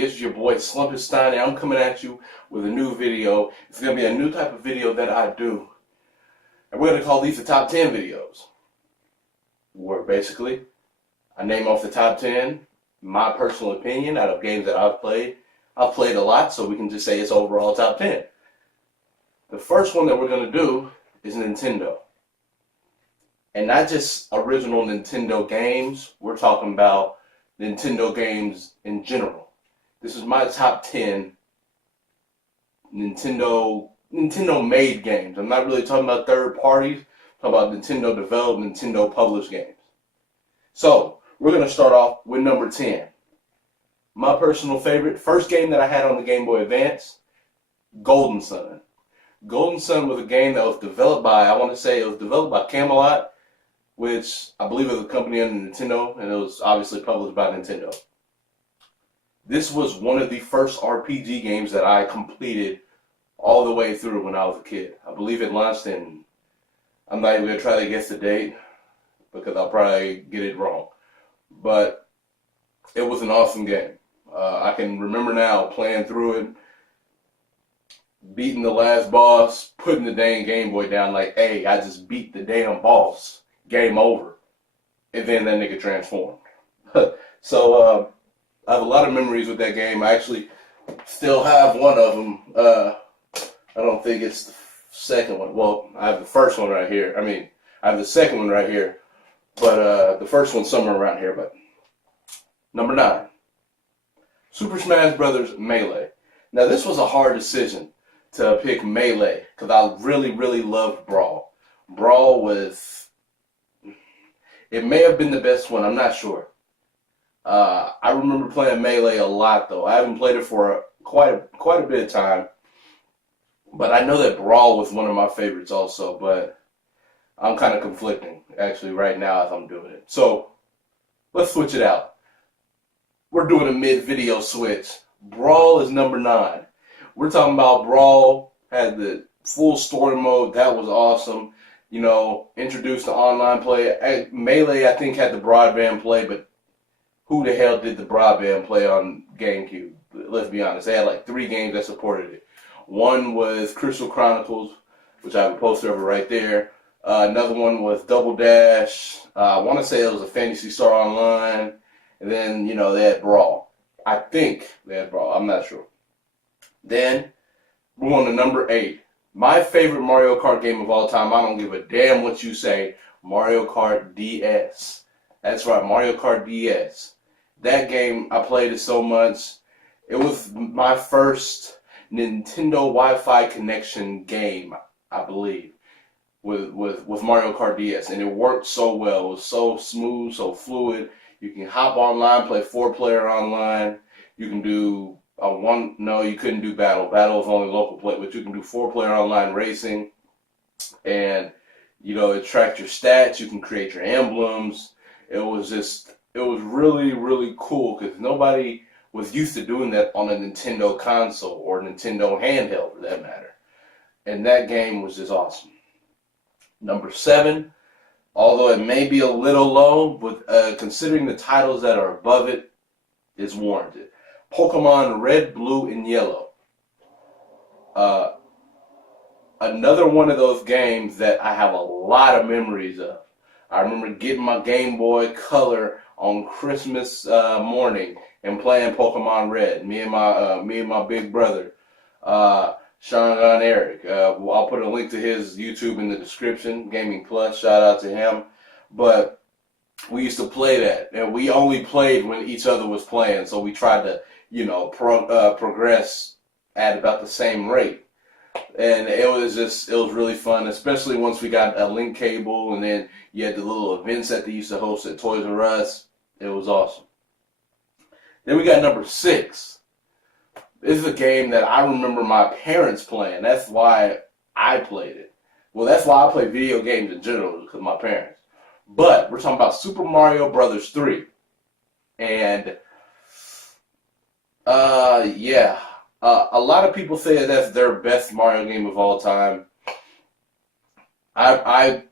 everybody, it's your boy Slumpenstein, and I'm coming at you with a new video. It's going to be a new type of video that I do. And we're going to call these the top 10 videos. Where basically, I name off the top 10, my personal opinion out of games that I've played. I've played a lot, so we can just say it's overall top 10. The first one that we're going to do is Nintendo. And not just original Nintendo games, we're talking about Nintendo games in general. This is my top 10 Nintendo made games. I'm not really talking about third parties. I'm talking about Nintendo developed, Nintendo published games. So we're going to start off with number 10. My personal favorite, first game that I had on the Game Boy Advance, Golden Sun. Golden Sun was a game that was developed by, I want to say it was developed by Camelot, which I believe is a company under Nintendo, and it was obviously published by Nintendo. This was one of the first RPG games that I completed all the way through when I was a kid. I believe it launched in, I'm not even going to try to guess the date, because I'll probably get it wrong. But it was an awesome game. I can remember now playing through it, beating the last boss, putting the dang Game Boy down like, hey, I just beat the damn boss. Game over. And then that nigga transformed. So I have a lot of memories with that game. I actually still have one of them. I don't think it's the second one. Well, I have the first one right here. I have the second one right here. But the first one's somewhere around here. But number 9. Super Smash Bros. Melee. Now this was a hard decision to pick Melee because I really, really loved Brawl. Brawl was... It may have been the best one. I'm not sure. I remember playing Melee a lot, though. I haven't played it for quite a bit of time. But I know that Brawl was one of my favorites also. But I'm kind of conflicting, actually, right now as I'm doing it. So, let's switch it out. We're doing a mid-video switch. Brawl is number 9. We're talking about Brawl. Had the full story mode. That was awesome. You know, introduced the online play. Melee, I think, had the broadband play, but who the hell did the broadband play on GameCube? Let's be honest. They had like 3 games that supported it. One was Crystal Chronicles, which I have a poster of it right there. Another one was Double Dash. I want to say it was a Phantasy Star Online. And then, you know, they had Brawl. I think they had Brawl. I'm not sure. Then, we're on to number 8. My favorite Mario Kart game of all time, I don't give a damn what you say, Mario Kart DS. That's right, Mario Kart DS. That game, I played it so much. It was my first Nintendo Wi-Fi connection game, I believe, with Mario Kart DS. And it worked so well. It was so smooth, so fluid. You can hop online, play 4-player online. You can do... you couldn't do battle. Battle is only local play, but you can do 4-player online racing, and you know it tracked your stats. You can create your emblems. It was really, really cool because nobody was used to doing that on a Nintendo console or Nintendo handheld, for that matter. And that game was just awesome. Number 7, although it may be a little low, but considering the titles that are above it, is warranted. Pokemon Red, Blue, and Yellow. Another one of those games that I have a lot of memories of. I remember getting my Game Boy Color on Christmas morning and playing Pokemon Red. Me and my big brother, Sean and Eric. I'll put a link to his YouTube in the description. Gaming Plus, shout out to him. But we used to play that, and we only played when each other was playing. So we tried to, you know, progress at about the same rate. And it was really fun, especially once we got a link cable, and then you had the little events that they used to host at Toys R Us. It was awesome. Then we got number 6. This is a game that I remember my parents playing. That's why I played it. Well, that's why I play video games in general, because of my parents. But we're talking about Super Mario Bros. 3. And a lot of people say that's their best Mario game of all time. I'm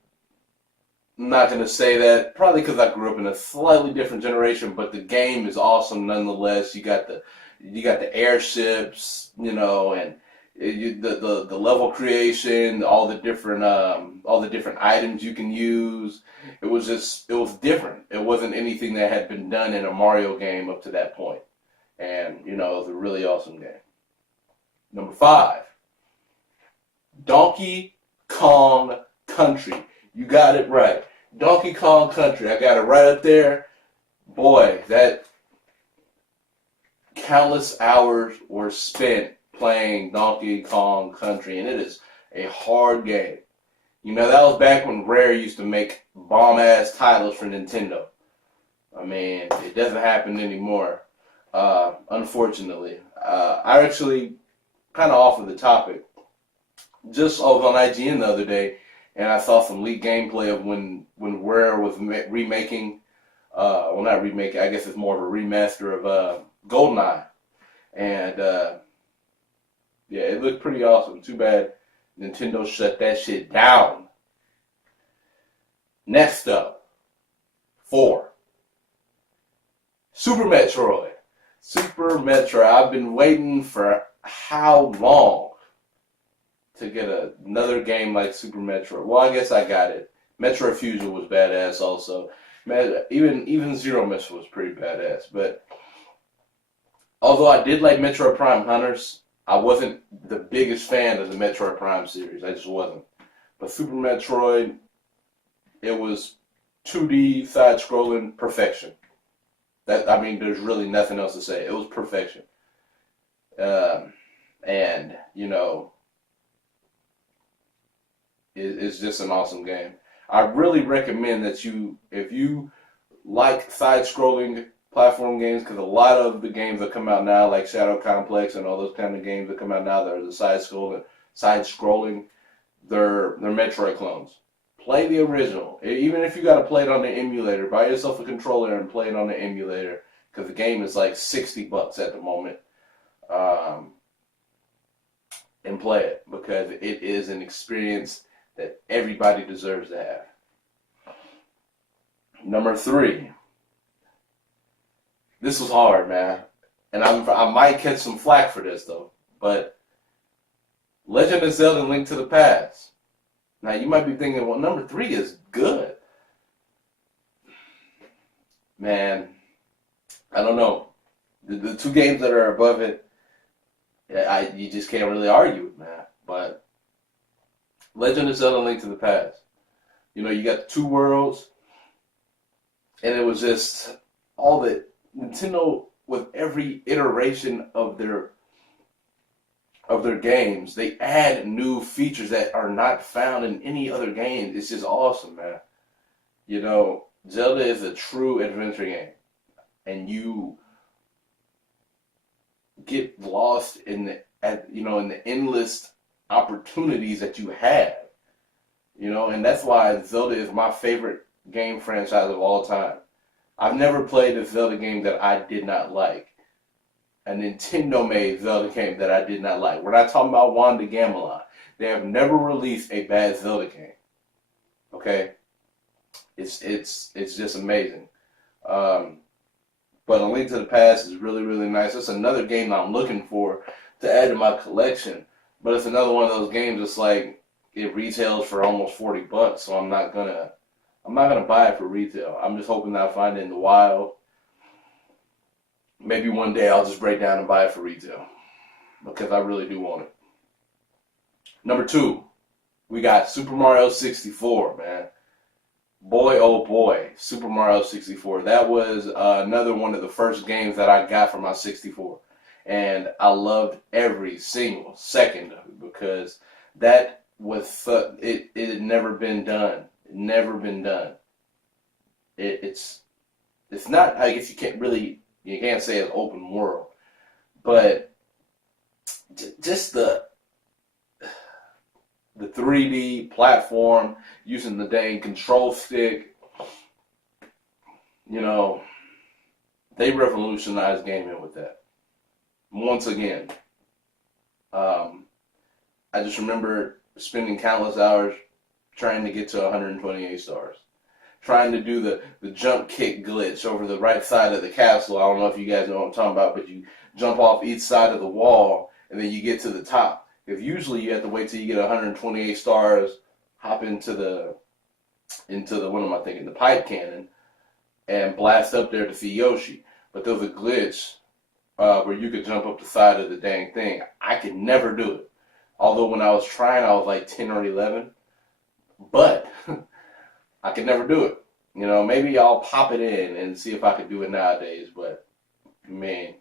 not going to say that, probably because I grew up in a slightly different generation, but the game is awesome nonetheless. You got the You got the airships, and the level creation, all the different items you can use. It was different. It wasn't anything that had been done in a Mario game up to that point, and it was a really awesome game. Number 5, Donkey Kong Country. You got it right. Donkey Kong Country. I got it right up there. Boy, that countless hours were spent playing Donkey Kong Country, and it is a hard game. That was back when Rare used to make bomb-ass titles for Nintendo. I mean, it doesn't happen anymore, unfortunately. I actually, kind of off of the topic, just I was on IGN the other day, and I saw some leaked gameplay of when Rare was remaking, well, not remaking, I guess it's more of a remaster of GoldenEye. And, yeah, it looked pretty awesome. Too bad Nintendo shut that shit down. Next up, 4, Super Metroid. Super Metroid. I've been waiting for how long to get another game like Super Metroid? Well, I guess I got it. Metroid Fusion was badass also. Even Zero Mission was pretty badass. But although I did like Metroid Prime Hunters, I wasn't the biggest fan of the Metroid Prime series. I just wasn't. But Super Metroid, it was 2D side-scrolling perfection. There's really nothing else to say. It was perfection. And, it's just an awesome game. I really recommend that if you like side-scrolling platform games, because a lot of the games that come out now, like Shadow Complex and all those kind of games that come out now that are the side-scrolling, they're Metroid clones. Play the original. Even if you got to play it on the emulator, buy yourself a controller and play it on the emulator, because the game is like $60 at the moment. And play it, because it is an experience that everybody deserves to have. Number 3. This was hard, man. And I might catch some flack for this, though. But Legend of Zelda Link to the Past. Now, you might be thinking, well, number 3 is good. Man, I don't know. The 2 games that are above it, you just can't really argue with, man. But Legend of Zelda Link to the Past. You got 2 worlds, and it was just all that Nintendo, with every iteration of their games, they add new features that are not found in any other game. It's just awesome, man. Zelda is a true adventure game, and you get lost in the endless opportunities that you have, and that's why Zelda is my favorite game franchise of all time. I've never played a Zelda game that I did not like. A Nintendo-made Zelda game that I did not like. We're not talking about Wanda Gamelon. They have never released a bad Zelda game. Okay? It's just amazing. But A Link to the Past is really, really nice. It's another game I'm looking for to add to my collection. But it's another one of those games that's like, it retails for almost $40, so I'm not gonna buy it for retail. I'm just hoping that I find it in the wild. Maybe one day I'll just break down and buy it for retail, because I really do want it. Number 2, we got Super Mario 64, man. Boy, oh boy, Super Mario 64. That was another one of the first games that I got for my 64. And I loved every single second of it, because that was, it had never been done. Never been done. It's not, I guess you can't say it's open world, but just the 3D platform, using the dang control stick, they revolutionized gaming with that. Once again, I just remember spending countless hours trying to get to 128 stars. Trying to do the jump kick glitch over the right side of the castle. I don't know if you guys know what I'm talking about, but you jump off each side of the wall, and then you get to the top. If usually you have to wait till you get 128 stars, hop into the what am I thinking, the pipe cannon, and blast up there to see Yoshi. But there was a glitch where you could jump up the side of the dang thing. I could never do it. Although when I was trying, I was like 10 or 11. But I could never do it. You know, maybe I'll pop it in and see if I could do it nowadays. But, man,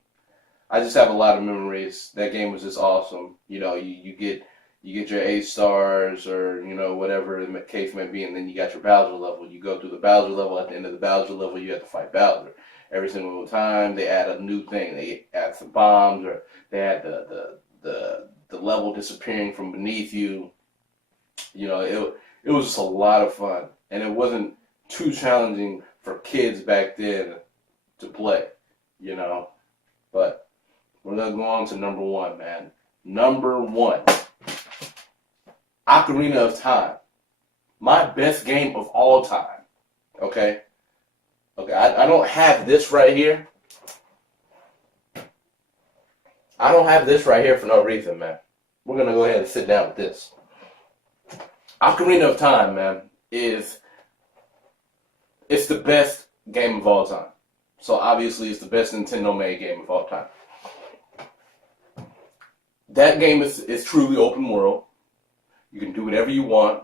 I just have a lot of memories. That game was just awesome. You know, you get your 8 stars or, you know, whatever the case may be, and then you got your Bowser level. You go through the Bowser level. At the end of the Bowser level, you have to fight Bowser. Every single time they add a new thing. They add some bombs, or they add the level disappearing from beneath you. You know, it was just a lot of fun, and it wasn't too challenging for kids back then to play. You know, but we're gonna go on to number 1, man. Number 1, Ocarina of Time, my best game of all time. Okay. Okay, I don't have this right here. I don't have this right here for no reason, man. We're going to go ahead and sit down with this. Ocarina of Time, man, it's the best game of all time. So obviously it's the best Nintendo-made game of all time. That game is truly open world. You can do whatever you want.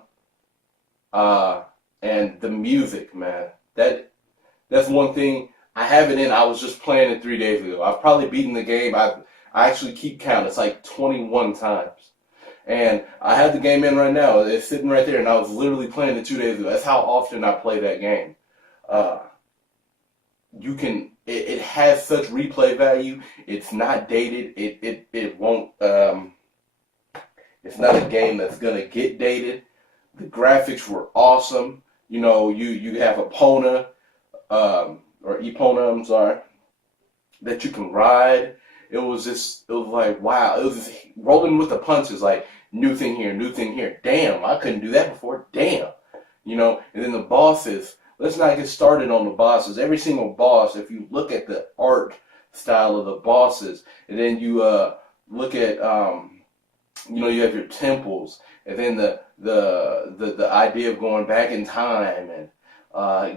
And the music, man, that's one thing. I have it in. I was just playing it 3 days ago. I've probably beaten the game. I actually keep count. It's like 21 times. And I have the game in right now. It's sitting right there, and I was literally playing it 2 days ago. That's how often I play that game. It has such replay value. It's not dated. It won't. It's not a game that's gonna get dated. The graphics were awesome. You know, you have Epona. Or Epona, I'm sorry, that you can ride. It was like, wow. It was just rolling with the punches, like, new thing here. Damn, I couldn't do that before. Damn. You know, and then the bosses. Let's not get started on the bosses. Every single boss, if you look at the art style of the bosses, and then you look at, you know, you have your temples, and then the idea of going back in time, and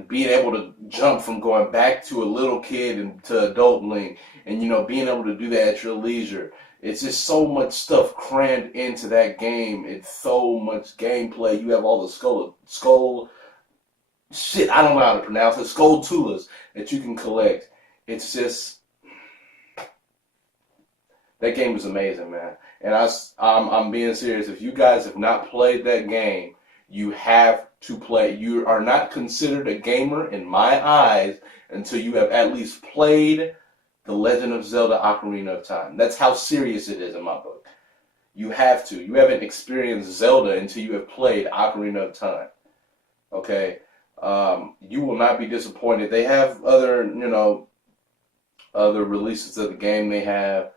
being able to jump from going back to a little kid and to adult Link, and, you know, being able to do that at your leisure. It's just so much stuff crammed into that game. It's so much gameplay. You have all the skull shit, I don't know how to pronounce it, Skulltulas that you can collect. It's just, that game is amazing, man. And I'm being serious. If you guys have not played that game, you have to play. You are not considered a gamer in my eyes until you have at least played The Legend of Zelda Ocarina of Time. That's how serious it is in my book. You have to. You haven't experienced Zelda until you have played Ocarina of Time. Okay? You will not be disappointed. They have other, you know, other releases of the game. They have,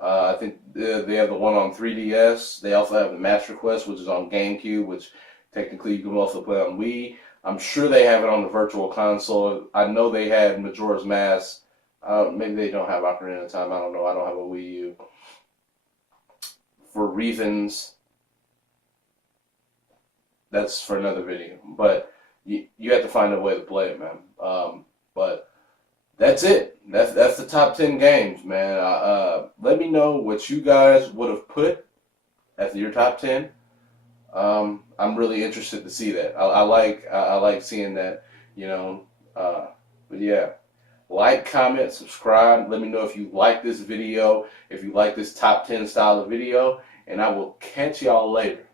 I think they have the one on 3DS. They also have the Master Quest, which is on GameCube, which technically you can also play on Wii. I'm sure they have it on the Virtual Console. I know they had Majora's Mask. Maybe they don't have Ocarina of Time. I don't know. I don't have a Wii U. For reasons, that's for another video. But you have to find a way to play it, man. But that's it. That's the top 10 games, man. Let me know what you guys would have put as your top 10. I'm really interested to see that. I like seeing that, you know. But yeah, like, comment, subscribe. Let me know if you like this video, if you like this top 10 style of video, and I will catch y'all later.